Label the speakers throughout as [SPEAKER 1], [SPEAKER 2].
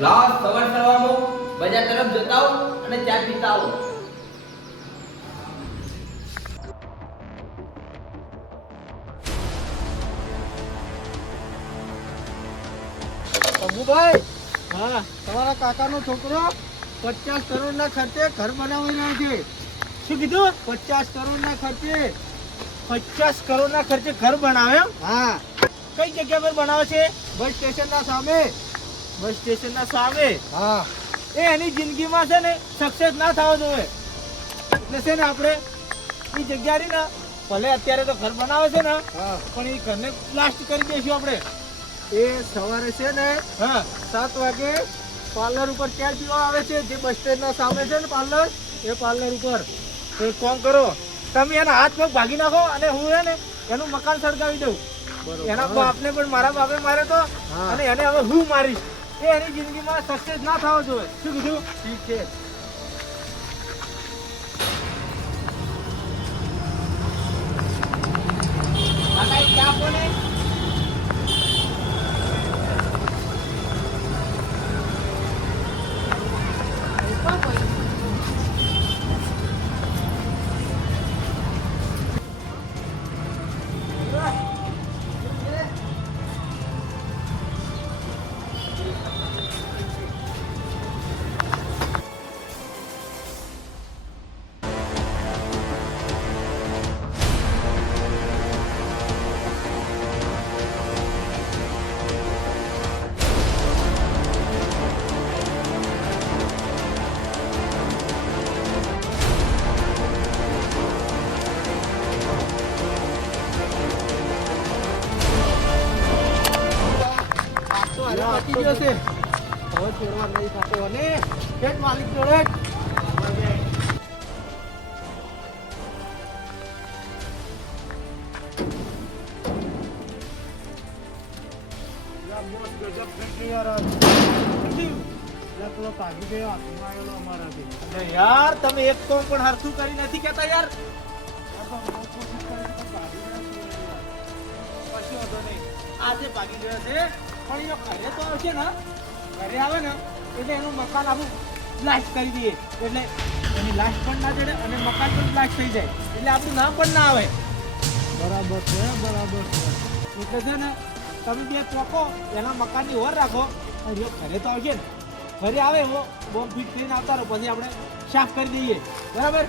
[SPEAKER 1] લાવ સવાર સવારમાં બજાર તરફ જતા અને ચા પીતા આવો.
[SPEAKER 2] પ્રભુભાઈ હા, તમારા કાકાનો છોકરો પચાસ કરોડના ખર્ચે ઘર બનાવી છે. શું કીધું? પચાસ કરોડના ખર્ચે, પચાસ કરોડના ખર્ચે ઘર બનાવે હા. કઈ જગ્યા પર બનાવે છે? બસ સ્ટેશનના સામે? બસ સ્ટેશનના સામે. હા. એ એની જિંદગીમાં છે ને સક્સેસ ના થવો જોઈએ. એટલે છે ને આપણે એ જગ્યા રહી ને ભલે અત્યારે તો ઘર બનાવે છે ને પણ એ ઘરને લાસ્ટ કરી દઈશું આપણે. એ સવારે છે ને હા. સાત વાગે પાર્લર ઉપર ક્યાં પીવા આવે છે. જે બસ સ્ટેન્ડ ના સામે છે ને પાર્લર એ પાર્લર ઉપર. તો એક કામ કરો. તમે એના હાથ પગ ભાગી નાખો અને હું છે ને એનું મકાન સળગાવી દઉં. એના બાપને પણ મારા બાપે મારે તો અને એને હવે હું મારીશ. એની જિંદગીમાં સક્સેસ ના થવો જોઈએ. શું કીધું? ઠીક છે. છે. હવે છોડવા નહીં થતો અને પેટ માલિક જોડે યાર તમે એક તો પણ હરખું કરી નથી કેતા યાર. આજે ભાગી ગયો છે. પણ એનો ઘરે તો આવશે ને. ઘરે આવે ને એટલે એનું મકાન આખું બ્લાસ્ટ કરી દઈએ. એટલે એની લાશ પણ ના ચડે અને મકાન પણ બ્લાસ્ટ થઈ જાય. એટલે આપણું નામ પણ ના આવે. બરાબર છે બરાબર છે. એટલે છે ને તમે બે ચોકો એના મકાનની ઓર રાખો. અને જો ઘરે તો આવશે ને. ઘરે આવે એવો બોમ્બ ફીટ થઈને આવતા રહો પછી આપણે સાફ કરી દઈએ. બરાબર?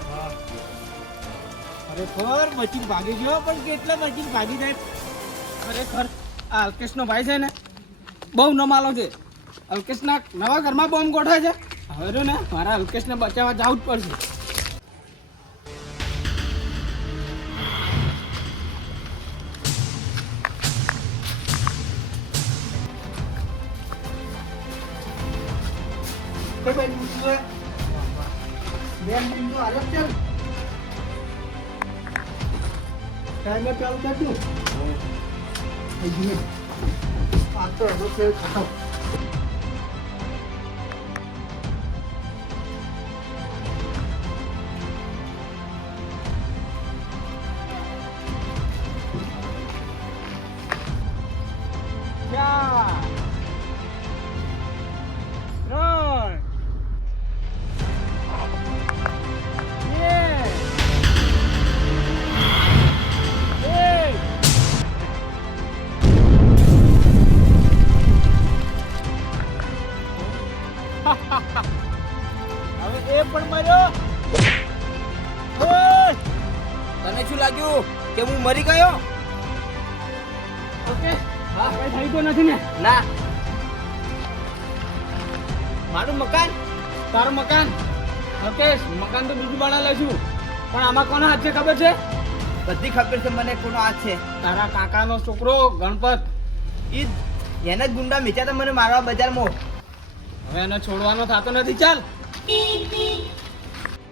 [SPEAKER 2] ખરેખર મચીન ભાગી ગયો પણ કેટલા મચીન ભાગી જાય? ખરેખર આ અલ્કેશનો ભાઈ છે ને બહુ નમાલો છે. અલ્કેશના નવા ઘરમાં બોમ્બ ગોઠવે છે. હવે રહ્યો ને મારા અલ્કેશને બચાવવા જવું જ પડશે. તે ચાલુ ટાઈમર ચાલુ કર દઉં થઈ ગયું આ તો હવે
[SPEAKER 1] શું લાગ્યું કે હું મરી ગયો?
[SPEAKER 2] ઓકે. હા કઈ થઈ તો નથી ને?
[SPEAKER 1] ના. મારું મકાન?
[SPEAKER 2] તારું મકાન? ઓકે મકાન તો બીજું બનાવી લઈશું. પણ આમાં કોના હાથ છે ખબર છે?
[SPEAKER 1] બધી ખબર છે મને કોનો હાથ છે?
[SPEAKER 2] તારા કાકાનો છોકરો ગણપત.
[SPEAKER 1] ઈ એને જ ગુંડા મીચ્યા હતા મને મારવા બજારમાં.
[SPEAKER 2] હવે એને છોડવાનો થતો નથી ચાલ.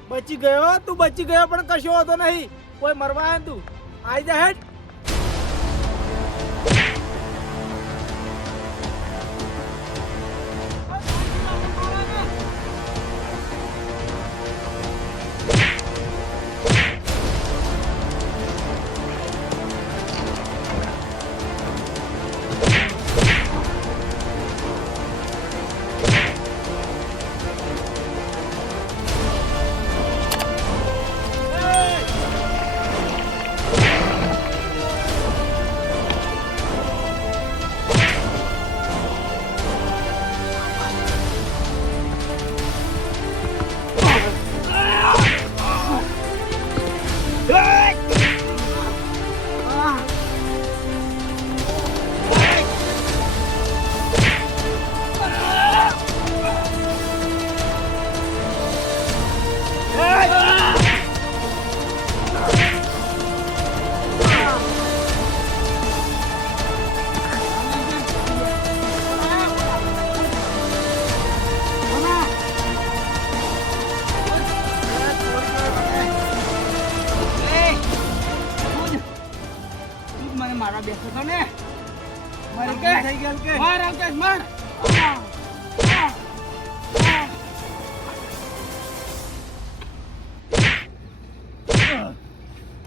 [SPEAKER 2] બચી ગયો તું બચી ગયો પણ કશો હતો નહીં. કોઈ મરવા આવ્યું તું? આઈ જા હેડ
[SPEAKER 3] મારા બેસો તો ને?
[SPEAKER 2] મરી
[SPEAKER 3] કે?
[SPEAKER 2] થઈ ગયો કે?
[SPEAKER 3] માર અવકાશ માર.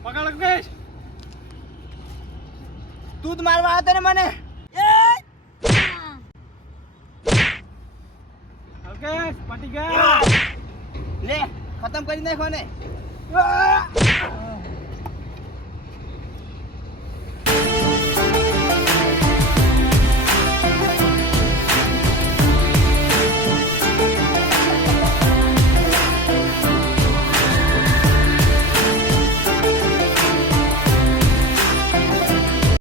[SPEAKER 2] પકડ અલ્કેશ
[SPEAKER 3] તું જ મારવા આવતો ને મને?
[SPEAKER 2] અલ્કેશ પટી ગયા.
[SPEAKER 3] લે ખતમ કરી નાખો ને!